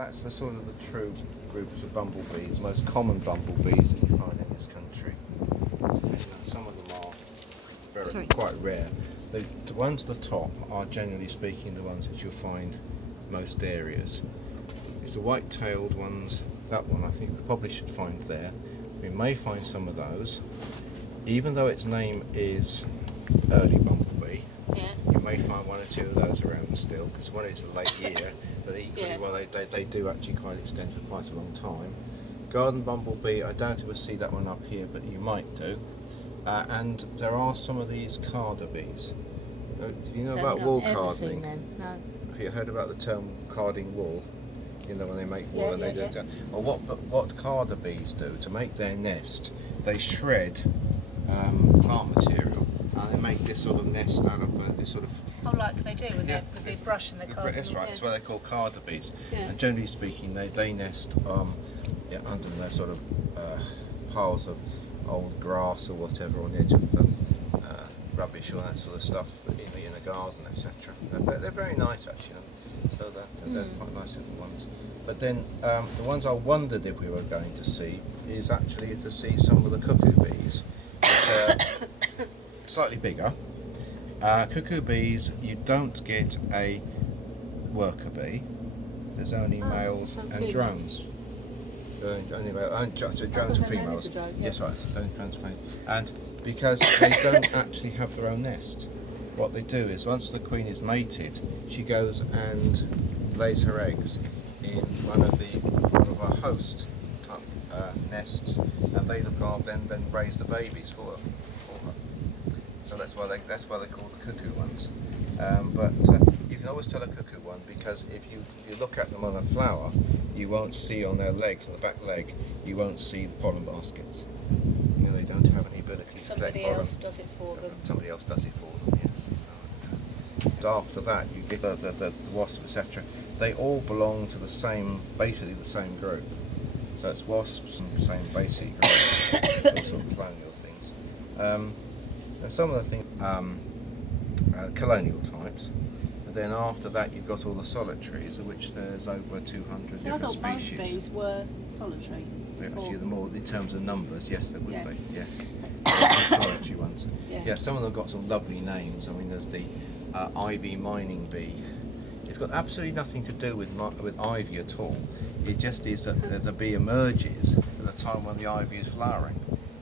That's the sort of the true groups of bumblebees, the most common bumblebees that you find in this country. And, some of them are quite rare. The ones at the top are generally speaking the ones that you'll find most areas. It's the white-tailed ones, that one I think we probably should find there. We may find some of those. Even though its name is early bumblebee, you may find one or two of those around still, because when it's a late year, but equally well they do actually quite extend for quite a long time. Garden bumblebee, I doubt you will see that one up here, but you might do. And there are some of these carder bees. Do you know about wool carding? No. Have you heard about the term carding wool? You know, when they make wool and they do that. Well, what carder bees do to make their nest, they shred plant material and they make this sort of nest out of this sort of. Oh, like they do with the brush and the carding. That's right. That's why they're called carder bees. Yeah. And generally speaking, they nest under their sort of piles of old grass or whatever on the edge of rubbish or that sort of stuff in a garden, etc. They're very nice actually. So they're quite nice little ones. But then the ones I wondered if we were going to see is actually to see some of the cuckoo bees, which are slightly bigger. Cuckoo bees, you don't get a worker bee. There's only males and drones. Drones and females. Yes, right. Drones and females. And because they don't actually have their own nest. What they do is once the queen is mated, she goes and lays her eggs in one of our host type nests, and they look after then raise the babies for her. So that's why they're called the cuckoo ones. But you can always tell a cuckoo one because if you look at them on a flower, you won't see on their legs, on the back leg, you won't see the pollen baskets. You know, they don't have any ability to collect pollen. Somebody else does it for them. Somebody else does it for them, yes. So, after that, you get the wasps, etc. They all belong to basically the same group. So it's wasps, same basic group, sort of colonial things. And some of the things, colonial types. And then after that, you've got all the solitaries, of which there's over 200 different species. I thought most bees were solitary. Actually, the more in terms of numbers, yes, there would be. Yes, the solitary ones. Yeah, some of them have got some lovely names. I mean, there's the ivy mining bee. It's got absolutely nothing to do with ivy at all. It just is that the bee emerges at the time when the ivy is flowering,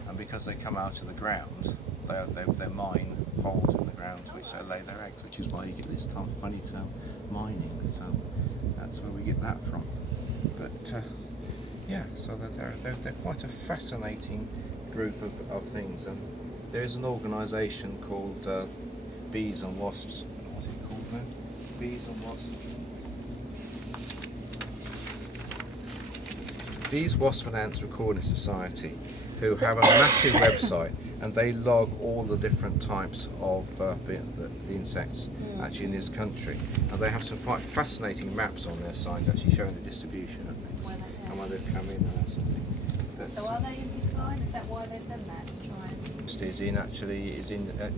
and because they come out of the ground, they mine holes in the ground to which they lay their eggs, which is why you get this funny term, mining. So that's where we get that from. But yeah, so they're quite a fascinating group of things. And there is an organisation called Bees and Wasps. What's it called now? Bees and Wasps. Bees, Wasps and Ants Recording Society, who have a massive website, and they log all the different types of the insects actually in this country. And they have some quite fascinating maps on their site actually showing the distribution of things and when they've come in and that sort of thing. So are they in decline? Is that why they've done that, to try and...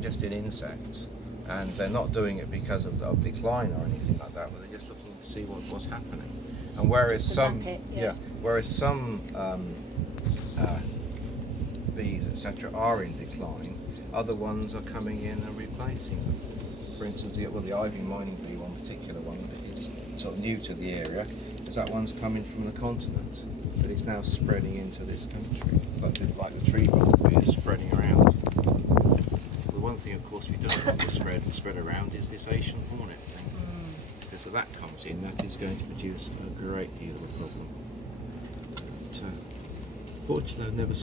just in insects, and they're not doing it because of decline or anything like that, but they're just looking to see what's happening. And whereas some bees, etc., are in decline, other ones are coming in and replacing them. For instance, the ivy mining bee, one particular one that is sort of new to the area, is that one's coming from the continent, but it's now spreading into this country. It's like the tree bumblebee is spreading around. The one thing, of course, we don't want to spread around is this Asian hornet thing. Because if that comes in, that is going to produce a great deal of a problem. But, fortunately, I've never